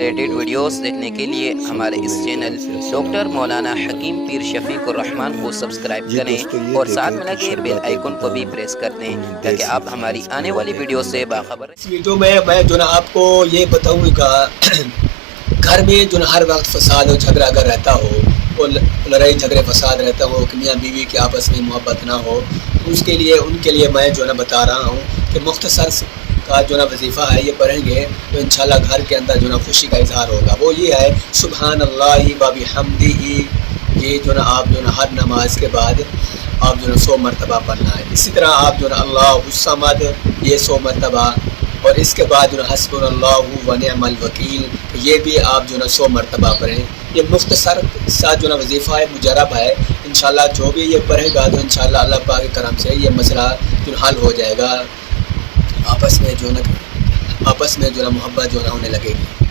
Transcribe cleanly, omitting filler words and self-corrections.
Related videos دیکھنے کے لیے ہمارے اس چینل ڈاکٹر مولانا حکیم پیر شفیق الرحمان کو سبسکرائب کریں اور ساتھ میں لگے بیل آئیکن کو بھی پریس کر دیں تاکہ آپ ہماری آنے والی ویڈیو سے باخبر رہیں۔ اس ویڈیو میں جو نا آپ کو یہ بتاؤں گا، گھر میں جو نا ہر وقت فساد اور جھگڑا اگر رہتا ہو اور لڑائی جھگڑے فساد رہتا ہو کہ میاں بیوی کے آپس میں محبت نہ ہو، ان کے لیے میں جو نا بتا رہا ہوں کہ مختصر کا جو نا وظیفہ ہے یہ پڑھیں گے تو انشاءاللہ گھر کے اندر جو نا خوشی کا اظہار ہوگا۔ وہ یہ ہے سبحان اللہ و بحمدہ، یہ جو نا آپ جو نا ہر نماز کے بعد آپ جو نا 100 مرتبہ پڑھنا ہے۔ اسی طرح آپ جو نا اللہ الصمد یہ 100 مرتبہ، اور اس کے بعد جو نا حسبنا اللہ و نعم الوکیل یہ بھی آپ جو نا 100 مرتبہ پڑھیں۔ یہ مختصر سا جو نا وظیفہ ہے، مجرب ہے، انشاءاللہ جو بھی یہ پڑھے گا تو انشاءاللہ اللہ پاک کے کرم سے یہ مسئلہ جو حل ہو جائے گا، آپس میں جو نا محبت جو نا ہونے لگے گی۔